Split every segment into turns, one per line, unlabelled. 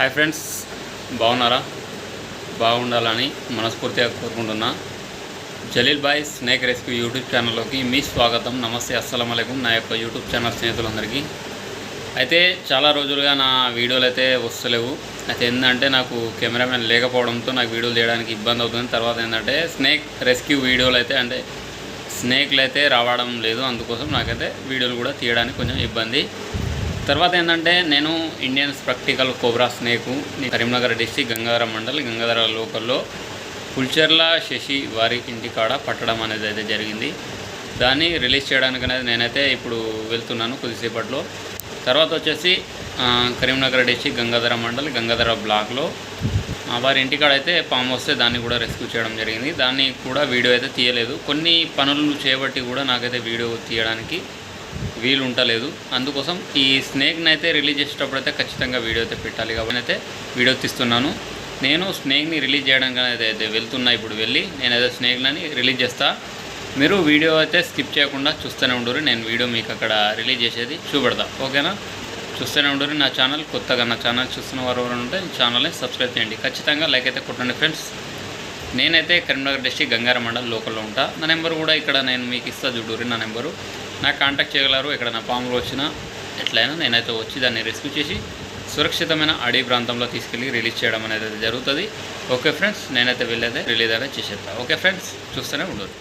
Hi friends బాగున్నారా? బాగుండాలని మనస్ఫూర్తిగా కోరుకుంటున్నా. Jaleel bhai snake rescue YouTube ఛానల్లోకి మీ స్వాగతం. నమస్తే అస్సలం అయికం నా యొక్క యూట్యూబ్ ఛానల్ స్నేహితులందరికీ. అయితే చాలా రోజులుగా నా వీడియోలు అయితే వస్తలేవు. అయితే ఏంటంటే నాకు కెమెరామెన్ లేకపోవడంతో నాకు వీడియోలు తీయడానికి ఇబ్బంది అవుతుంది. తర్వాత ఏంటంటే స్నేక్ రెస్క్యూ వీడియోలు అయితే అంటే స్నేక్లు అయితే రావడం లేదు. అందుకోసం నాకైతే వీడియోలు కూడా తీయడానికి కొంచెం ఇబ్బంది. తర్వాత ఏంటంటే నేను Indians practical cobra snake Karimnagar district Gangadhara mandal Gangadhara లోకల్లో పుల్చెర్ల శశి వారి ఇంటికాడ పట్టడం అనేది అయితే జరిగింది. దాన్ని రిలీజ్ చేయడానికి అనేది నేనైతే ఇప్పుడు వెళ్తున్నాను కొద్దిసేపట్లో. తర్వాత వచ్చేసి కరీంనగర్ డిస్టిక్ గంగాధర మండల్ గంగాధర బ్లాక్లో వారి ఇంటికాడ అయితే పాము వస్తే దాన్ని కూడా రెస్క్యూ చేయడం జరిగింది. దాన్ని కూడా వీడియో అయితే తీయలేదు. కొన్ని పనులు చేయబట్టి కూడా నాకైతే వీడియో తీయడానికి వీలు ఉండలేదు అందుకోసం ఈ స్నేక్ని అయితే రిలీజ్ చేసేటప్పుడు అయితే ఖచ్చితంగా వీడియో అయితే పెట్టాలి కాబట్టి అయితే వీడియో తీస్తున్నాను. నేను స్నేక్ని రిలీజ్ చేయడానికి అయితే అయితే వెళ్తున్నా ఇప్పుడు వెళ్ళి నేనైతే స్నేక్లని రిలీజ్ చేస్తా. మీరు వీడియో అయితే స్కిప్ చేయకుండా చూస్తూనే ఉండరు నేను వీడియో మీకు అక్కడ రిలీజ్ చేసేది చూపెడతా. ఓకేనా? చూస్తూనే ఉండరు నా ఛానల్ కొత్తగా నా ఛానల్ చూస్తున్న వారు ఎవరైనా ఉంటే ఛానల్ని సబ్స్క్రైబ్ చేయండి. ఖచ్చితంగా లైక్ అయితే కొట్టండి ఫ్రెండ్స్. నేనైతే కరీంనగర్ డిస్టిక్ గంగారం మండల్ లోకల్లో ఉంటా. నా నెంబర్ కూడా ఇక్కడ నేను మీకు ఇస్తా చూడూరి నా నెంబరు. నాకు కాంటాక్ట్ చేయగలరు. ఇక్కడ నా పాములు వచ్చినా ఎట్లయినా నేనైతే వచ్చి దాన్ని రెస్క్యూ చేసి సురక్షితమైన అడవి ప్రాంతంలో తీసుకెళ్ళి రిలీజ్ చేయడం అనేది జరుగుతుంది. ఓకే ఫ్రెండ్స్ నేనైతే వెళ్ళేదే రిలీజ్ అనేది చేసేస్తా. ఓకే ఫ్రెండ్స్ చూస్తూనే ఉండదు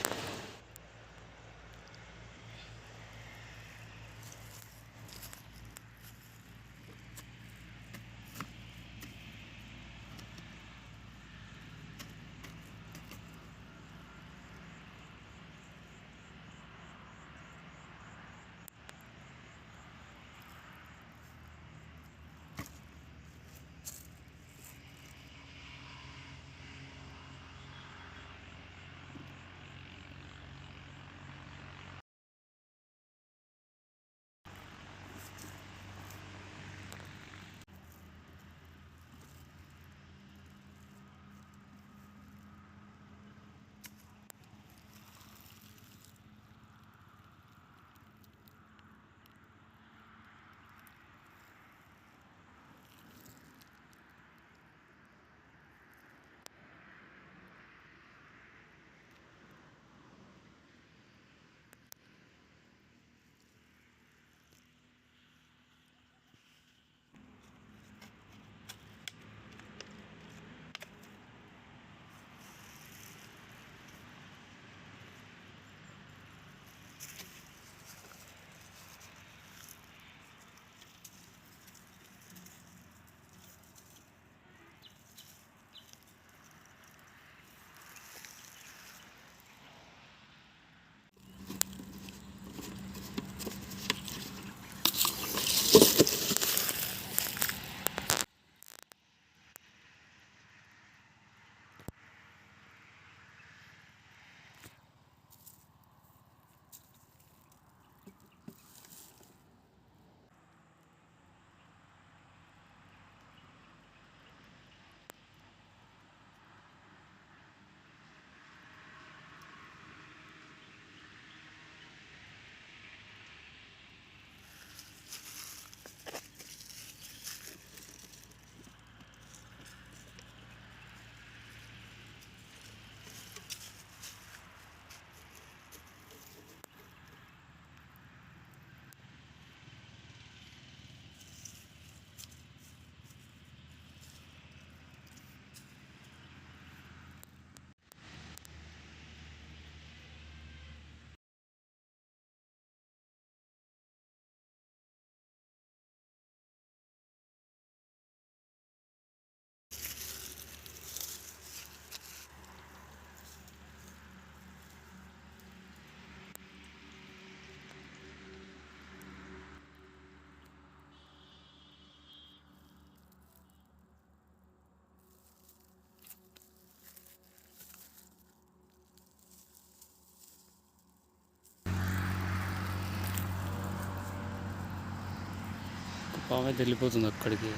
పాము అయితే వెళ్ళిపోతుంది అక్కడికి.